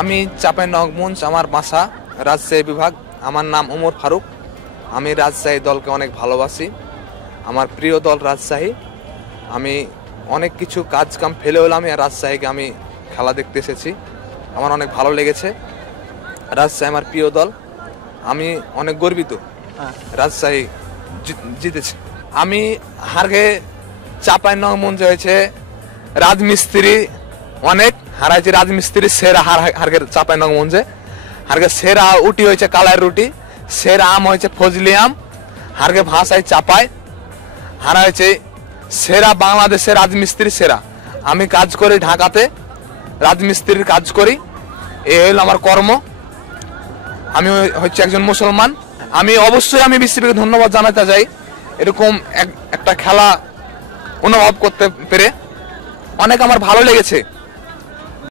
আমি চাঁপাইনবাবগঞ্জ, আমার বাসা রাজশাহী বিভাগ। আমার নাম ওমর ফারুক। আমি রাজশাহী দলকে অনেক ভালোবাসি। আমার প্রিয় দল রাজশাহী। আমি অনেক কিছু কাজ কাম ফেলে হলে আমি রাজশাহীকে আমি খেলা দেখতে এসেছি। আমার অনেক ভালো লেগেছে। রাজশাহী আমার প্রিয় দল। আমি অনেক গর্বিত রাজশাহী জিতেছে। আমি হারগে চাঁপাইনবাবগঞ্জ হয়েছে রাজমিস্ত্রি অনেক হারাইছে। রাজমিস্ত্রি সেরা হারগে চাঁপাইনবাবগঞ্জে। হারগে সেরা উটি হয়েছে কালাই রুটি, সেরা আম হয়েছে ফজলি আম। হারগে ভাষায় চাপায় হারা হয়েছে সেরা বাংলাদেশের রাজমিস্ত্রি সেরা। আমি কাজ করি ঢাকাতে, রাজমিস্ত্রির কাজ করি। এই হলো আমার কর্ম। আমি হচ্ছে একজন মুসলমান। আমি অবশ্যই আমি বিসিবিকে ধন্যবাদ জানাতে চাই এরকম একটা খেলা অনুভব করতে পেরে। অনেক আমার ভালো লেগেছে।